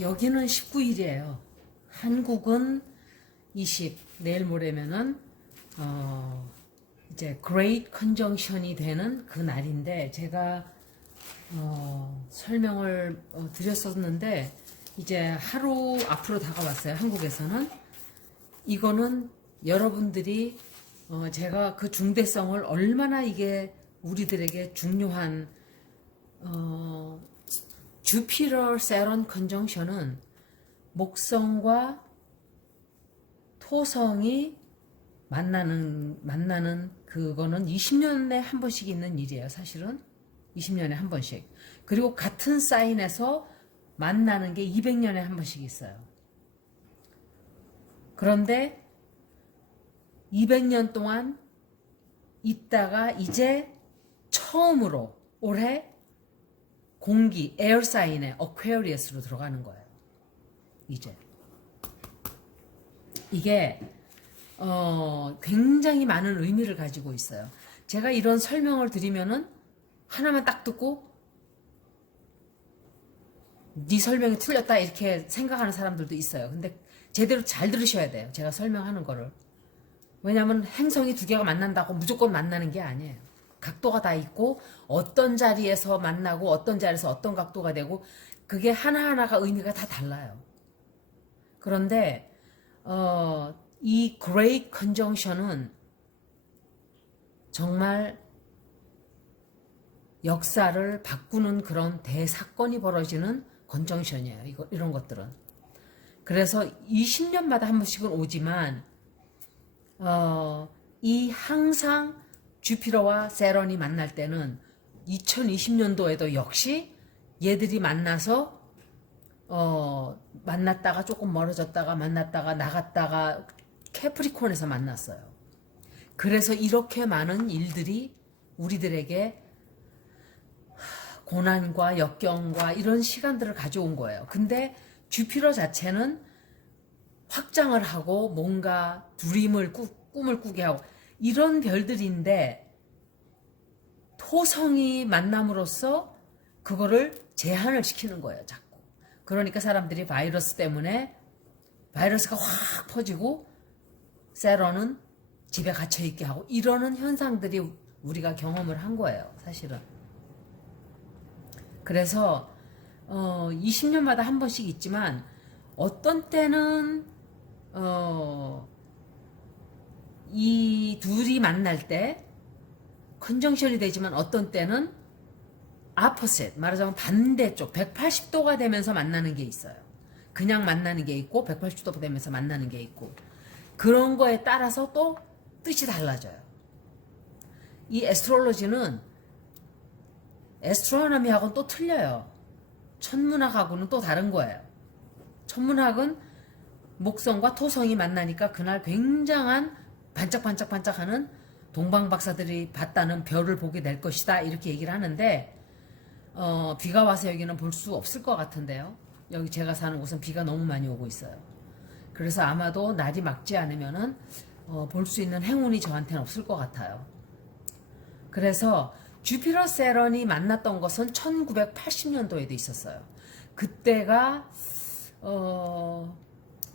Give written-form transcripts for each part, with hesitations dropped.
여기는 19일이에요. 한국은 20, 내일 모레면은 이제 Great Conjunction이 되는 그 날인데 제가 설명을 드렸었는데 이제 하루 앞으로 다가왔어요. 한국에서는 이거는 여러분들이 제가 그 중대성을 얼마나 이게 우리들에게 중요한 주피터 세런 컨정션은 목성과 토성이 만나는 그거는 20년에 한 번씩 있는 일이에요. 사실은 20년에 한 번씩. 그리고 같은 사인에서 만나는 게 200년에 한 번씩 있어요. 그런데 200년 동안 있다가 이제 처음으로 올해 공기, 에어 사인에 어퀘리어스로 들어가는 거예요. 이제. 이게 굉장히 많은 의미를 가지고 있어요. 제가 이런 설명을 드리면은 하나만 딱 듣고 네 설명이 틀렸다 이렇게 생각하는 사람들도 있어요. 근데 제대로 잘 들으셔야 돼요. 제가 설명하는 거를. 왜냐하면 행성이 두 개가 만난다고 무조건 만나는 게 아니에요. 각도가 다 있고 어떤 자리에서 만나고 어떤 자리에서 어떤 각도가 되고 그게 하나하나가 의미가 다 달라요. 그런데 이 Great Conjunction은 정말 역사를 바꾸는 그런 대사건이 벌어지는 컨정션이에요. 이런 것들은. 그래서 20년마다 한 번씩은 오지만 이 항상 주피터와 세런이 만날 때는 2020년도에도 역시 얘들이 만나서 만났다가 조금 멀어졌다가 만났다가 나갔다가 캐프리콘에서 만났어요. 그래서 이렇게 많은 일들이 우리들에게 고난과 역경과 이런 시간들을 가져온 거예요. 근데 주피터 자체는 확장을 하고 뭔가 꿈을 꾸게 하고 이런 별들인데 토성이 만남으로써 그거를 제한을 시키는 거예요. 자꾸. 그러니까 사람들이 바이러스 때문에 바이러스가 확 퍼지고 세런은 집에 갇혀있게 하고 이러는 현상들이 우리가 경험을 한 거예요. 사실은. 그래서 20년마다 한 번씩 있지만 어떤 때는 이 둘이 만날 때 컨정션이 되지만 어떤 때는 아포셋 말하자면 반대쪽 180도가 되면서 만나는 게 있어요. 그냥 만나는 게 있고 180도 되면서 만나는 게 있고 그런 거에 따라서 또 뜻이 달라져요. 이 에스트롤로지는 에스트로노미하고는 또 틀려요. 천문학하고는 또 다른 거예요. 천문학은 목성과 토성이 만나니까 그날 굉장한 반짝반짝반짝하는 동방박사들이 봤다는 별을 보게 될 것이다 이렇게 얘기를 하는데 비가 와서 여기는 볼 수 없을 것 같은데요. 여기 제가 사는 곳은 비가 너무 많이 오고 있어요. 그래서 아마도 날이 막지 않으면은 볼 수 있는 행운이 저한테는 없을 것 같아요. 그래서 주피터 세런이 만났던 것은 1980년도에도 있었어요. 그때가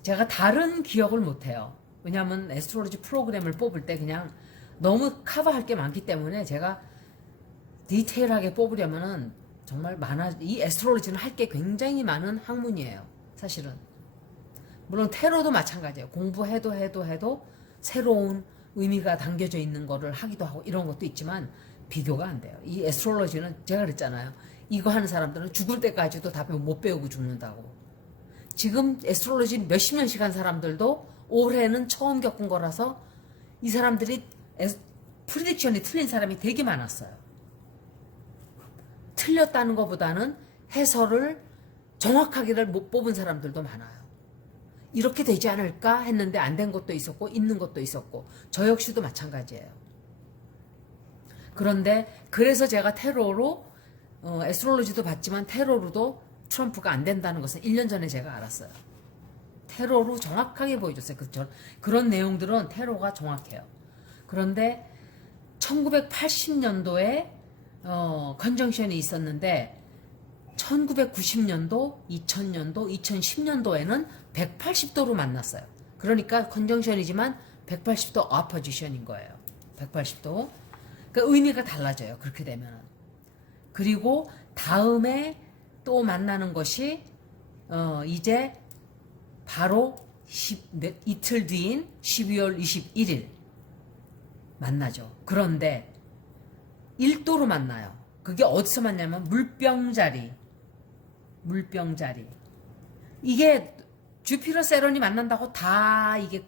제가 다른 기억을 못해요. 왜냐하면 에스트롤로지 프로그램을 뽑을 때 그냥 너무 커버할 게 많기 때문에 제가 디테일하게 뽑으려면은 정말 이 에스트롤로지는 할 게 굉장히 많은 학문이에요. 사실은. 물론 테로도 마찬가지예요. 공부해도 새로운 의미가 담겨져 있는 거를 하기도 하고 이런 것도 있지만 비교가 안 돼요. 이 에스트롤로지는 제가 그랬잖아요. 이거 하는 사람들은 죽을 때까지도 다 못 배우고 죽는다고. 지금 에스트롤로지 몇십 년씩 한 사람들도 올해는 처음 겪은 거라서 이 사람들이 프리딕션이 틀린 사람이 되게 많았어요. 틀렸다는 것보다는 해설을 정확하게를 못 뽑은 사람들도 많아요. 이렇게 되지 않을까 했는데 안 된 것도 있었고 있는 것도 있었고 저 역시도 마찬가지예요. 그런데 그래서 제가 테러로 에스트롤로지도 봤지만 테러로도 트럼프가 안 된다는 것은 1년 전에 제가 알았어요. 테러로 정확하게 보여줬어요. 그런 내용들은 테러가 정확해요. 그런데 1980년도에 컨정션이 있었는데 1990년도, 2000년도, 2010년도에는 180도로 만났어요. 그러니까 컨정션이지만 180도 어포지션인 거예요. 180도. 그 의미가 달라져요. 그렇게 되면. 그리고 다음에 또 만나는 것이 이제 바로 이틀 뒤인 12월 21일 만나죠. 그런데 1도로 만나요. 그게 어디서 만나면 물병자리. 이게 주피터 세론이 만난다고 다 이게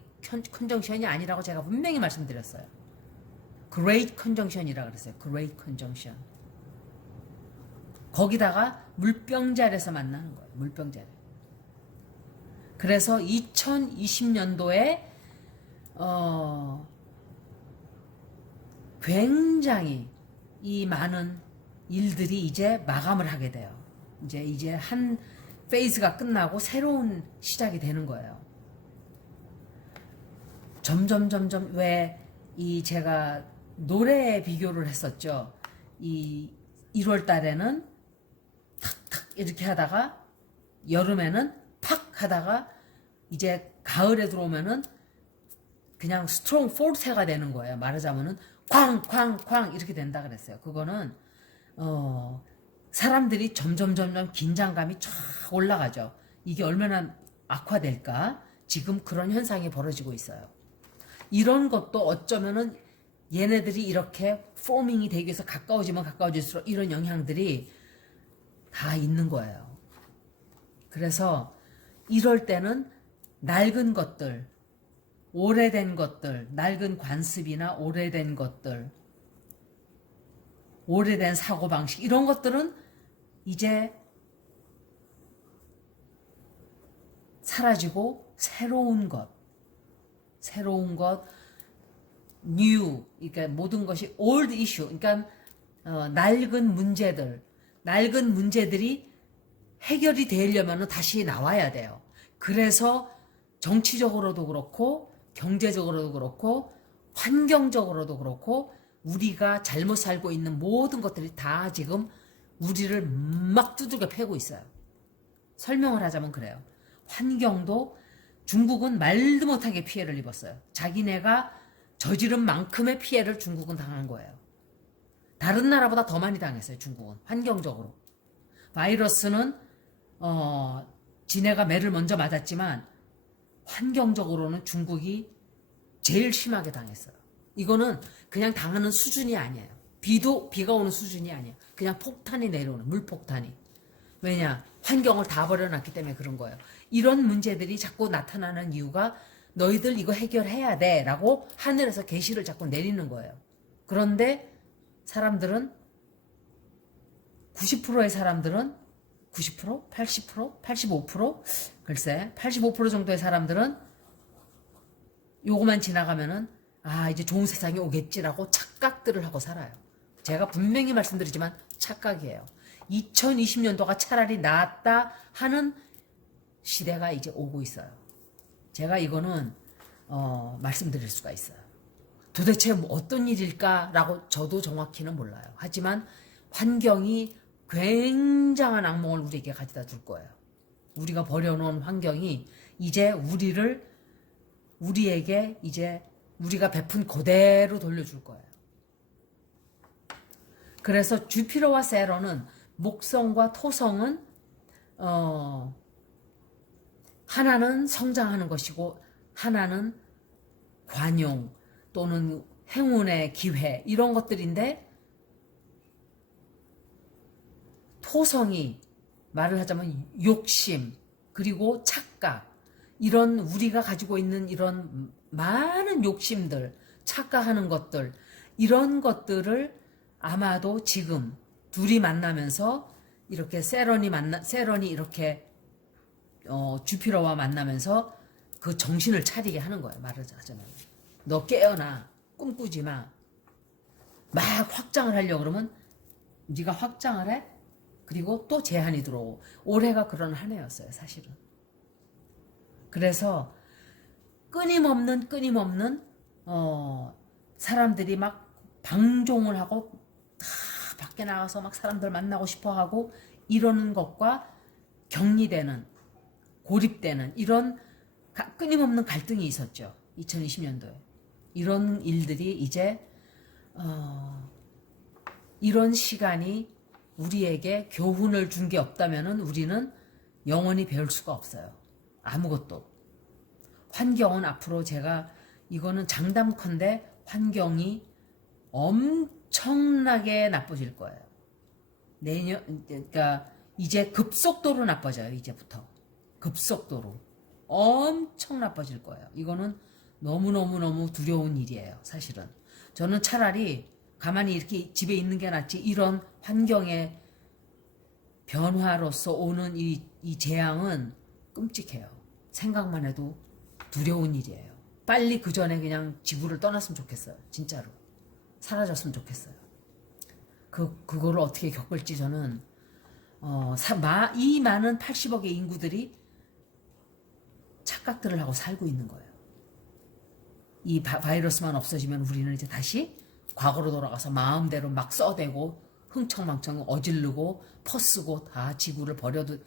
컨정션이 아니라고 제가 분명히 말씀드렸어요. Great Conjunction이라고 그랬어요. Great Conjunction. 거기다가 물병자리에서 만나는 거예요. 물병자리. 그래서 2020년도에 굉장히 이 많은 일들이 이제 마감을 하게 돼요. 이제 한 페이즈가 끝나고 새로운 시작이 되는 거예요. 점점 왜 이 제가 노래 비교를 했었죠. 이 1월 달에는 탁탁 이렇게 하다가 여름에는 팍 하다가 이제 가을에 들어오면은 그냥 스트롱 포르테가 되는 거예요. 말하자면은 쾅쾅쾅 이렇게 된다 그랬어요. 그거는 사람들이 점점 긴장감이 쫙 올라가죠. 이게 얼마나 악화될까? 지금 그런 현상이 벌어지고 있어요. 이런 것도 어쩌면은 얘네들이 이렇게 포밍이 되기 위해서 가까워지면 가까워질수록 이런 영향들이 다 있는 거예요. 그래서 이럴 때는 낡은 것들, 오래된 것들, 낡은 관습이나 오래된 것들, 오래된 사고방식 이런 것들은 이제 사라지고 새로운 것, new, 그러니까 모든 것이 old issue, 그러니까 낡은 문제들이 해결이 되려면 다시 나와야 돼요. 그래서 정치적으로도 그렇고 경제적으로도 그렇고 환경적으로도 그렇고 우리가 잘못 살고 있는 모든 것들이 다 지금 우리를 막 두들겨 패고 있어요. 설명을 하자면 그래요. 환경도 중국은 말도 못하게 피해를 입었어요. 자기네가 저지른 만큼의 피해를 중국은 당한 거예요. 다른 나라보다 더 많이 당했어요. 중국은 환경적으로. 바이러스는 지네가 매를 먼저 맞았지만 환경적으로는 중국이 제일 심하게 당했어요. 이거는 그냥 당하는 수준이 아니에요. 비가 오는 수준이 아니에요. 그냥 폭탄이 내려오는 물폭탄이. 왜냐? 환경을 다 버려놨기 때문에 그런 거예요. 이런 문제들이 자꾸 나타나는 이유가 너희들 이거 해결해야 돼 라고 하늘에서 계시를 자꾸 내리는 거예요. 그런데 사람들은 90%의 사람들은 90%? 80%? 85%? 글쎄 85% 정도의 사람들은 요거만 지나가면은 이제 좋은 세상이 오겠지라고 착각들을 하고 살아요. 제가 분명히 말씀드리지만 착각이에요. 2020년도가 차라리 낫다 하는 시대가 이제 오고 있어요. 제가 이거는 말씀드릴 수가 있어요. 도대체 어떤 일일까라고 저도 정확히는 몰라요. 하지만 환경이 굉장한 악몽을 우리에게 가져다 줄 거예요. 우리가 버려놓은 환경이 이제 우리에게 이제 우리가 베푼 그대로 돌려줄 거예요. 그래서 주피터와 세론은 목성과 토성은 하나는 성장하는 것이고 하나는 관용 또는 행운의 기회 이런 것들인데 토성이 말을 하자면 욕심 그리고 착각 이런 우리가 가지고 있는 이런 많은 욕심들 착각하는 것들 이런 것들을 아마도 지금 둘이 만나면서 이렇게 세런이 이렇게 주피터와 만나면서 그 정신을 차리게 하는 거예요. 말하자면 너 깨어나 꿈꾸지 마. 막 확장을 하려고 그러면 네가 확장을 해? 그리고 또 제한이 들어오고 올해가 그런 한 해였어요. 사실은. 그래서 끊임없는 사람들이 막 방종을 하고 다 밖에 나가서 막 사람들 만나고 싶어 하고 이러는 것과 격리되는, 고립되는 이런 끊임없는 갈등이 있었죠. 2020년도에. 이런 일들이 이제 이런 시간이 우리에게 교훈을 준 게 없다면 우리는 영원히 배울 수가 없어요. 아무것도. 환경은 앞으로 제가 이거는 장담컨대 환경이 엄청나게 나빠질 거예요. 그러니까 이제 급속도로 나빠져요. 이제부터. 급속도로. 엄청 나빠질 거예요. 이거는 너무너무너무 두려운 일이에요. 사실은. 저는 차라리 가만히 이렇게 집에 있는 게 낫지 이런 환경의 변화로서 오는 이 재앙은 끔찍해요. 생각만 해도 두려운 일이에요. 빨리 그 전에 그냥 지구를 떠났으면 좋겠어요. 진짜로. 사라졌으면 좋겠어요. 그거를 어떻게 겪을지 저는 이 많은 80억의 인구들이 착각들을 하고 살고 있는 거예요. 이 바이러스만 없어지면 우리는 이제 다시 과거로 돌아가서 마음대로 막 써대고 흥청망청 어지르고 퍼쓰고 다 지구를 버려도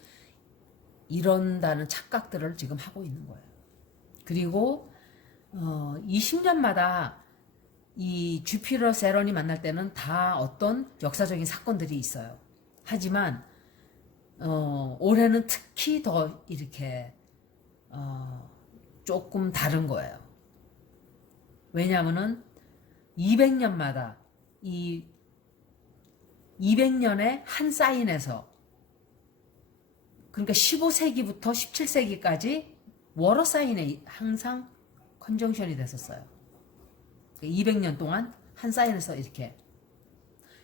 이런다는 착각들을 지금 하고 있는 거예요. 그리고 20년마다 이 주피터 세런이 만날 때는 다 어떤 역사적인 사건들이 있어요. 하지만 올해는 특히 더 이렇게 조금 다른 거예요. 왜냐하면은 200년마다 이 200년에 한 사인에서 그러니까 15세기부터 17세기까지 워러 사인에 항상 컨정션이 됐었어요. 200년 동안 한 사인에서 이렇게.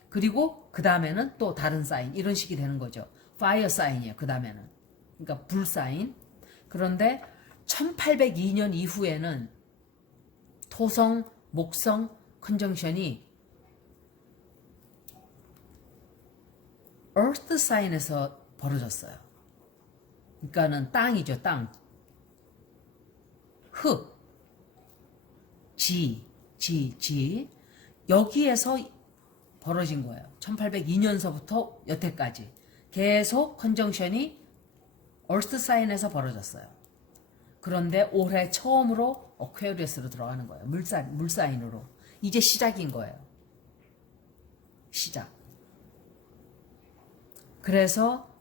그리고 그 다음에는 또 다른 사인 이런 식이 되는 거죠. 파이어 사인이에요. 그 다음에는. 그러니까 불 사인. 그런데 1802년 이후에는 토성, 목성 컨정션이 earth 사인에서 벌어졌어요. 그러니까는 땅이죠. 땅. 흙. 지. 여기에서 벌어진 거예요. 1802년서부터 여태까지. 계속 컨정션이 earth 사인에서 벌어졌어요. 그런데 올해 처음으로 어퀘리어스로 들어가는 거예요. 물사인으로. 이제 시작인 거예요. 시작. 그래서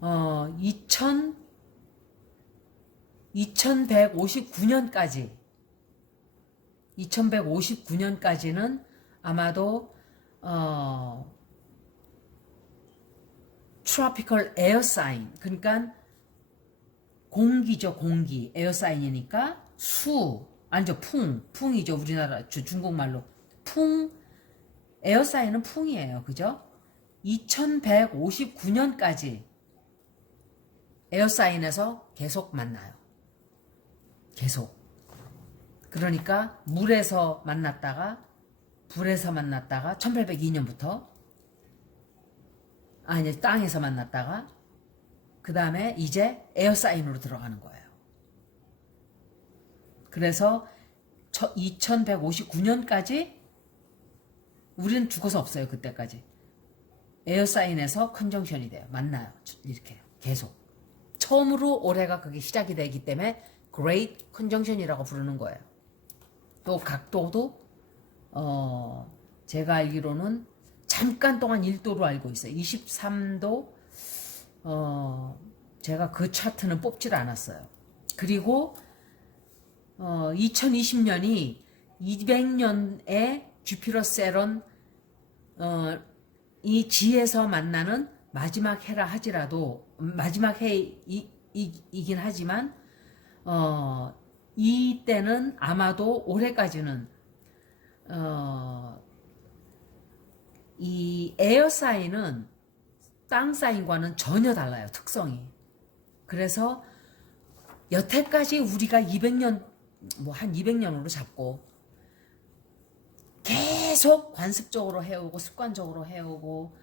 2159년까지는 아마도 tropical air sign, 그러니까 공기죠. 공기. 에어 사인이니까 아니죠. 풍이죠. 우리나라 중국말로 에어 사인은 풍이에요. 그죠? 2159년까지 에어 사인에서 계속 만나요. 계속. 그러니까 물에서 만났다가 불에서 만났다가 1802년부터 땅에서 만났다가 그 다음에 이제 에어사인으로 들어가는 거예요. 그래서 2159년까지 우리는 죽어서 없어요. 그때까지. 에어사인에서 컨정션이 돼요. 만나요. 이렇게 계속. 처음으로 올해가 그게 시작이 되기 때문에 Great Conjunction이라고 부르는 거예요. 또 각도도 제가 알기로는 잠깐 동안 1도로 알고 있어요. 23도 제가 그 차트는 뽑질 않았어요. 그리고 2020년이 200년의 주피터 세런 이 지에서 만나는 마지막 해라 하지라도 마지막 해이긴 하지만 이때는 아마도 올해까지는 이 에어 사인은 땅 사인과는 전혀 달라요. 특성이. 그래서 여태까지 우리가 200년 한 200년으로 잡고 계속 관습적으로 해오고 습관적으로 해오고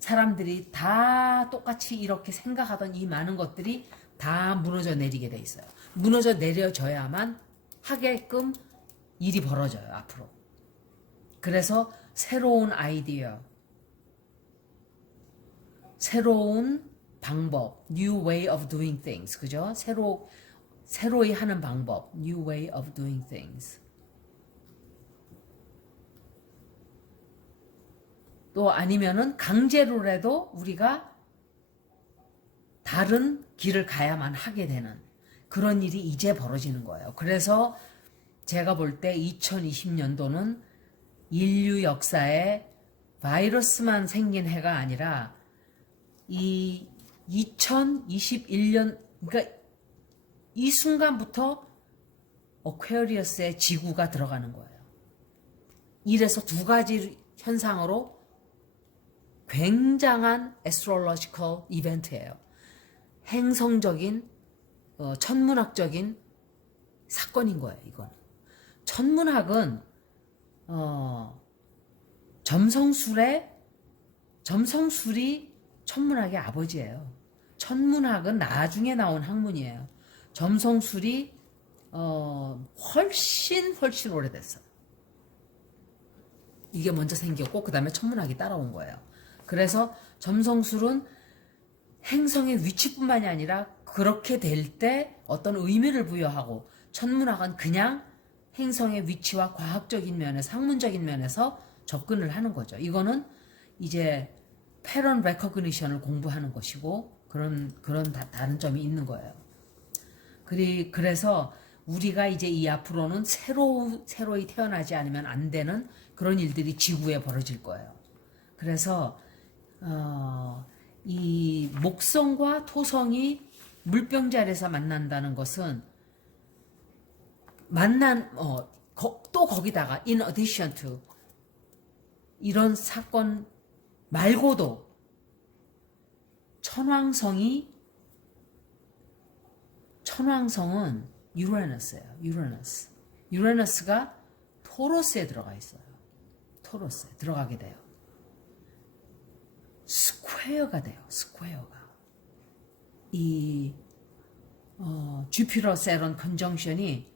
사람들이 다 똑같이 이렇게 생각하던 이 많은 것들이 다 무너져 내리게 돼 있어요. 무너져 내려져야만 하게끔 일이 벌어져요. 앞으로. 그래서 새로운 아이디어, 새로운 방법, new way of doing things, 그죠? 새로이 하는 방법, new way of doing things. 또 아니면은 강제로라도 우리가 다른 길을 가야만 하게 되는 그런 일이 이제 벌어지는 거예요. 그래서 제가 볼 때 2020년도는 인류 역사에 바이러스만 생긴 해가 아니라 이 2021년, 그러니까 이 순간부터 어퀘리어스의 지구가 들어가는 거예요. 이래서 두 가지 현상으로 굉장한 애스트롤로지컬 이벤트예요. 행성적인 천문학적인 사건인 거예요. 이건 천문학은 점성술이 천문학의 아버지예요. 천문학은 나중에 나온 학문이에요. 점성술이 훨씬 오래됐어. 이게 먼저 생겼고 그 다음에 천문학이 따라온 거예요. 그래서 점성술은 행성의 위치뿐만이 아니라 그렇게 될 때 어떤 의미를 부여하고, 천문학은 그냥 행성의 위치와 과학적인 면에서, 학문적인 면에서 접근을 하는 거죠. 이거는 이제 패런 레커그니션을 공부하는 것이고 그런 다른 점이 있는 거예요. 그래서 우리가 이제 이 앞으로는 새로이 태어나지 않으면 안 되는 그런 일들이 지구에 벌어질 거예요. 그래서 이 목성과 토성이 물병자리에서 만난다는 것은 또 거기다가 in addition to 이런 사건 말고도 천왕성은 유레너스예요. 유레너스가 토로스에 들어가 있어요. 토로스에 들어가게 돼요. 스퀘어가 돼요. 스퀘어가. 이 주피터 세런 컨정션이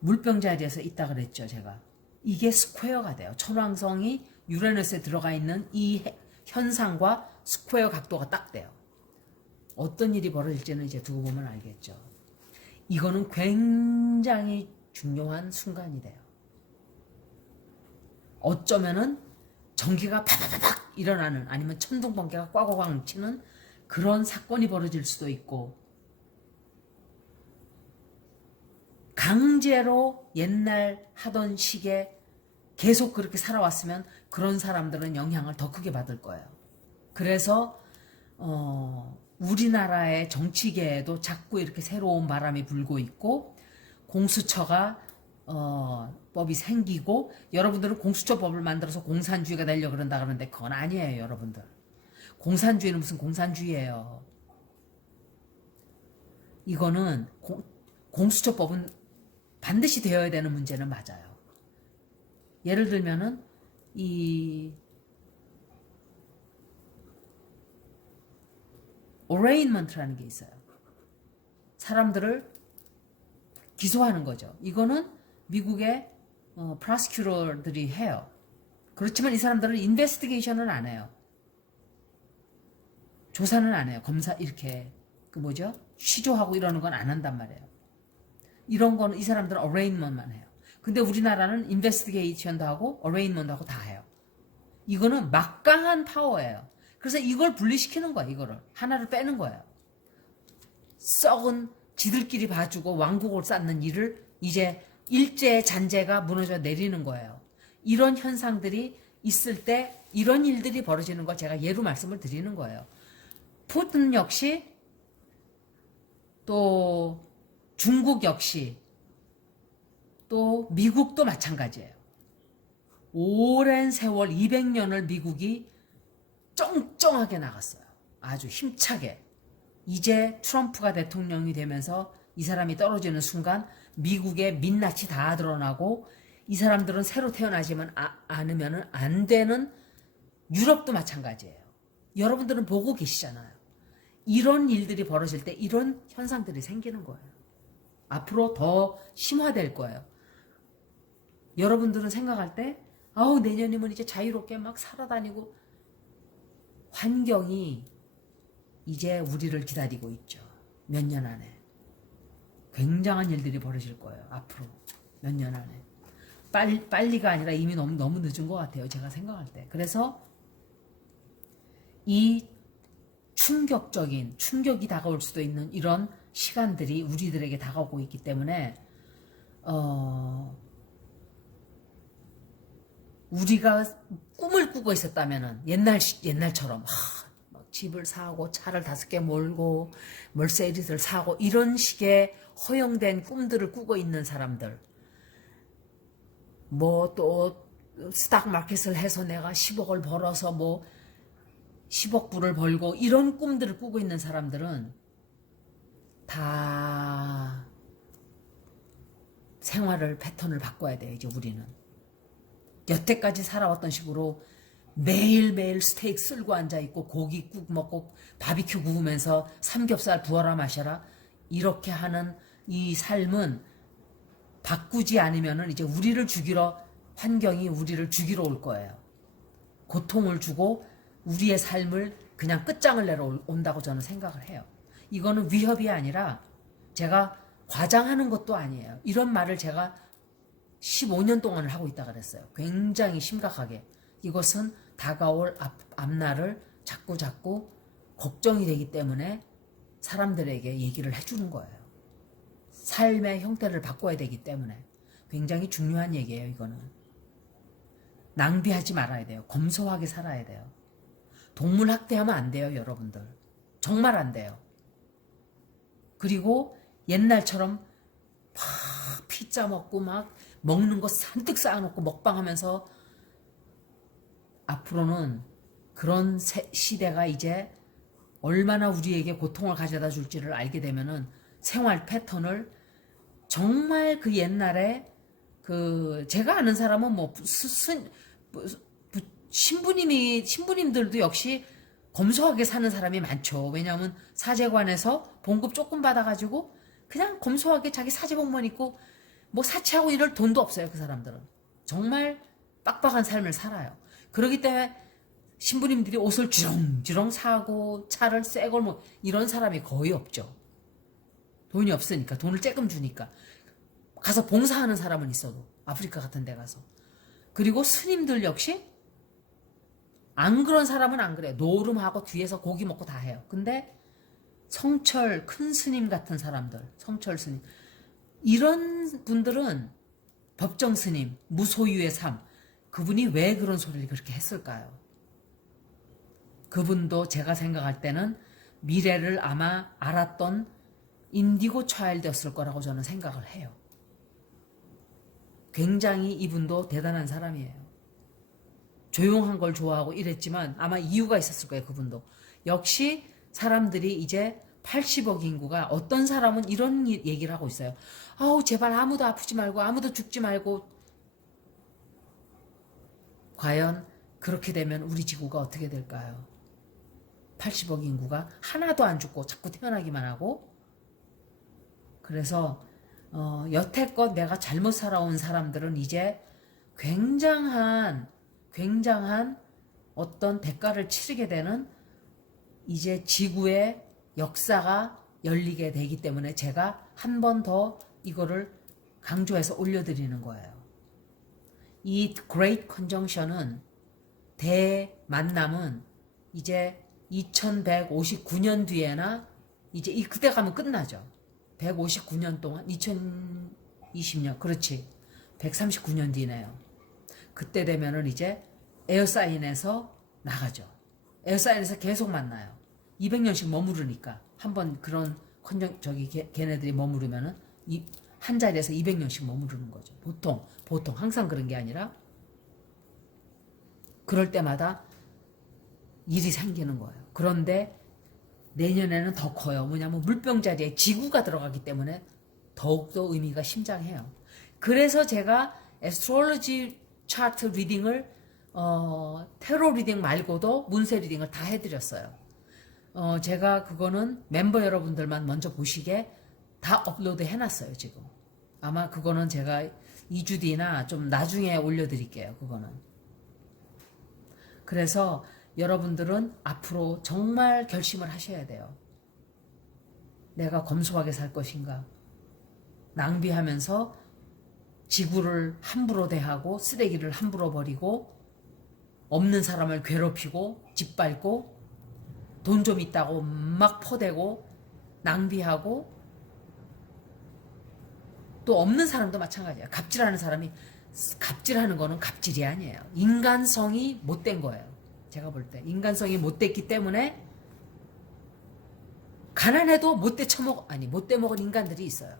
물병자리에서 있다 그랬죠, 제가. 이게 스퀘어가 돼요. 천왕성이 유레너스에 들어가 있는 이 현상과 스퀘어 각도가 딱 돼요. 어떤 일이 벌어질지는 이제 두고 보면 알겠죠. 이거는 굉장히 중요한 순간이 돼요. 어쩌면은 전기가 팍팍팍 일어나는, 아니면 천둥 번개가 꽝꽝꽝 치는 그런 사건이 벌어질 수도 있고, 강제로 옛날 하던 식에 계속 그렇게 살아왔으면 그런 사람들은 영향을 더 크게 받을 거예요. 그래서 우리나라의 정치계에도 자꾸 이렇게 새로운 바람이 불고 있고, 공수처가 법이 생기고, 여러분들은 공수처법을 만들어서 공산주의가 되려고 그런다 그러는데 그건 아니에요. 여러분들, 공산주의는 무슨 공산주의예요. 이거는 공수처법은 반드시 되어야 되는 문제는 맞아요. 예를 들면은 이 arraignment라는 게 있어요. 사람들을 기소하는 거죠. 이거는 미국의 prosecutor들이 해요. 그렇지만 이 사람들은 investigation은 안 해요. 조사는 안 해요. 검사 이렇게 취조하고 이러는 건 안 한단 말이에요. 이런 거는 이 사람들은 arraignment만 해요. 근데 우리나라는 investigation도 하고 arraignment도 하고 다 해요. 이거는 막강한 파워예요. 그래서 이걸 분리시키는 거예요. 이거를 하나를 빼는 거예요. 썩은 지들끼리 봐주고 왕국을 쌓는 일을 이제 일제 잔재가 무너져 내리는 거예요. 이런 현상들이 있을 때 이런 일들이 벌어지는 걸 제가 예로 말씀을 드리는 거예요. 푸틴 역시, 또 중국 역시, 또 미국도 마찬가지예요. 오랜 세월 200년을 미국이 쩡쩡하게 나갔어요. 아주 힘차게. 이제 트럼프가 대통령이 되면서 이 사람이 떨어지는 순간 미국의 민낯이 다 드러나고, 이 사람들은 새로 태어나지만 않으면 안 되는 유럽도 마찬가지예요. 여러분들은 보고 계시잖아요. 이런 일들이 벌어질 때 이런 현상들이 생기는 거예요. 앞으로 더 심화될 거예요. 여러분들은 생각할 때 내년이면 이제 자유롭게 막 살아다니고, 환경이 이제 우리를 기다리고 있죠. 몇 년 안에. 굉장한 일들이 벌어질 거예요. 앞으로 몇 년 안에. 빨리가 아니라 이미 너무 늦은 것 같아요. 제가 생각할 때. 그래서 이 충격이 다가올 수도 있는 이런 시간들이 우리들에게 다가오고 있기 때문에 우리가 꿈을 꾸고 있었다면은 옛날처럼 막 집을 사고 차를 5개 몰고 멀세리스를 사고 이런 식의 허용된 꿈들을 꾸고 있는 사람들, 뭐 또 스탁 마켓을 해서 내가 10억을 벌어서 뭐 10억 불을 벌고 이런 꿈들을 꾸고 있는 사람들은 다 생활을 패턴을 바꿔야 돼요. 이제 우리는 여태까지 살아왔던 식으로 매일매일 스테이크 쓸고 앉아있고 고기 국 먹고 바비큐 구우면서 삼겹살 부어라 마셔라 이렇게 하는 이 삶은 바꾸지 않으면은 이제 환경이 우리를 죽이러 올 거예요. 고통을 주고 우리의 삶을 그냥 끝장을 내러 온다고 저는 생각을 해요. 이거는 위협이 아니라 제가 과장하는 것도 아니에요. 이런 말을 제가 15년 동안을 하고 있다 그랬어요. 굉장히 심각하게. 이것은 다가올 앞날을 자꾸 걱정이 되기 때문에 사람들에게 얘기를 해주는 거예요. 삶의 형태를 바꿔야 되기 때문에 굉장히 중요한 얘기예요. 이거는 낭비하지 말아야 돼요. 검소하게 살아야 돼요. 동물 학대하면 안 돼요. 여러분들 정말 안 돼요. 그리고 옛날처럼 막 피자 먹고 막 먹는 거 잔뜩 쌓아놓고 먹방하면서 앞으로는 그런 시대가 이제 얼마나 우리에게 고통을 가져다 줄지를 알게 되면은 생활 패턴을 정말 그 옛날에 제가 아는 사람은 뭐 신부님들도 역시 검소하게 사는 사람이 많죠. 왜냐하면 사제관에서 봉급 조금 받아가지고 그냥 검소하게 자기 사제복만 입고 뭐 사치하고 이럴 돈도 없어요. 그 사람들은 정말 빡빡한 삶을 살아요. 그렇기 때문에 신부님들이 옷을 주렁주렁 사고 차를 새 걸 뭐 이런 사람이 거의 없죠. 돈이 없으니까 돈을 쬐끔 주니까 가서 봉사하는 사람은 있어도 아프리카 같은 데 가서. 그리고 스님들 역시 안 그런 사람은 안 그래요. 노름하고 뒤에서 고기 먹고 다 해요. 근데 성철 큰 스님 같은 사람들, 성철 스님 이런 분들은 법정 스님, 무소유의 삶 그분이 왜 그런 소리를 그렇게 했을까요? 그분도 제가 생각할 때는 미래를 아마 알았던 인디고 차일드였을 거라고 저는 생각을 해요. 굉장히 이분도 대단한 사람이에요. 조용한 걸 좋아하고 이랬지만 아마 이유가 있었을 거예요. 그분도. 역시 사람들이 이제 80억 인구가 어떤 사람은 이런 얘기를 하고 있어요. 아우 제발 아무도 아프지 말고 아무도 죽지 말고. 과연 그렇게 되면 우리 지구가 어떻게 될까요? 80억 인구가 하나도 안 죽고 자꾸 태어나기만 하고. 그래서 여태껏 내가 잘못 살아온 사람들은 이제 굉장한 어떤 대가를 치르게 되는 이제 지구의 역사가 열리게 되기 때문에 제가 한 번 더 이거를 강조해서 올려드리는 거예요. 이 Great Conjunction은 대만남은 이제 2159년 뒤에나 이제 그때 가면 끝나죠. 159년 동안 2020년 그렇지 139년 뒤네요. 그때 되면은 이제 에어사인에서 나가죠. 에어사인에서 계속 만나요. 200년씩 머무르니까 한번 그런 걔네들이 머무르면은 한 자리에서 200년씩 머무르는 거죠. 보통 항상 그런 게 아니라 그럴 때마다 일이 생기는 거예요. 그런데 내년에는 더 커요. 뭐냐면 물병자리에 지구가 들어가기 때문에 더욱더 의미가 심장해요. 그래서 제가 애스트롤로지 차트 리딩을 테로 리딩 말고도 문세 리딩을 다 해드렸어요. 제가 그거는 멤버 여러분들만 먼저 보시게 다 업로드 해놨어요. 지금 아마 그거는 제가 2주 뒤나 좀 나중에 올려드릴게요. 그거는. 그래서 여러분들은 앞으로 정말 결심을 하셔야 돼요. 내가 검소하게 살 것인가? 낭비하면서 지구를 함부로 대하고 쓰레기를 함부로 버리고 없는 사람을 괴롭히고 짓밟고 돈 좀 있다고 막 퍼대고 낭비하고 또 없는 사람도 마찬가지예요. 갑질하는 사람이 갑질하는 거는 갑질이 아니에요. 인간성이 못된 거예요. 제가 볼 때 인간성이 못됐기 때문에 가난해도 못돼 먹은 인간들이 있어요.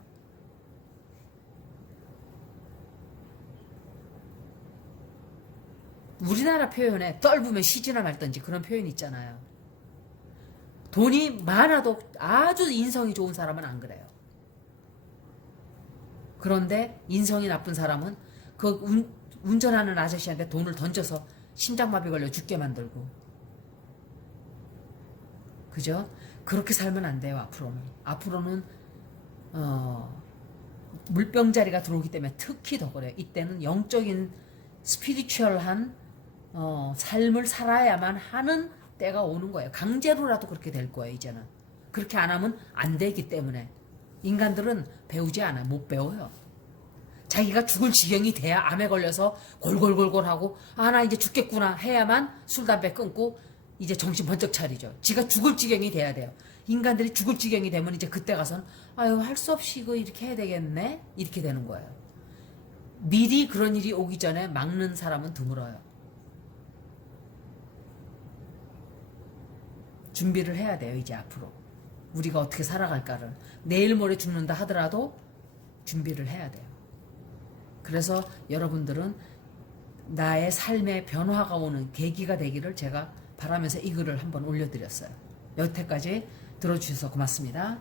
우리나라 표현에 떨부면 시지나 말던지 그런 표현이 있잖아요. 돈이 많아도 아주 인성이 좋은 사람은 안 그래요. 그런데 인성이 나쁜 사람은 그 운전하는 아저씨한테 돈을 던져서 심장마비 걸려 죽게 만들고. 그죠? 그렇게 살면 안 돼요. 앞으로는 물병자리가 들어오기 때문에 특히 더 그래요. 이때는 영적인 스피리추얼한 삶을 살아야만 하는 때가 오는 거예요. 강제로라도 그렇게 될 거예요. 이제는 그렇게 안 하면 안 되기 때문에 인간들은 배우지 않아요. 못 배워요. 자기가 죽을 지경이 돼야 암에 걸려서 골골골골하고 나 이제 죽겠구나 해야만 술 담배 끊고 이제 정신 번쩍 차리죠. 지가 죽을 지경이 돼야 돼요. 인간들이 죽을 지경이 되면 이제 그때 가서는 할 수 없이 이거 이렇게 해야 되겠네 이렇게 되는 거예요. 미리 그런 일이 오기 전에 막는 사람은 드물어요. 준비를 해야 돼요. 이제 앞으로 우리가 어떻게 살아갈까를 내일 모레 죽는다 하더라도 준비를 해야 돼요. 그래서 여러분들은 나의 삶의 변화가 오는 계기가 되기를 제가 바라면서 이 글을 한번 올려드렸어요. 여태까지 들어주셔서 고맙습니다.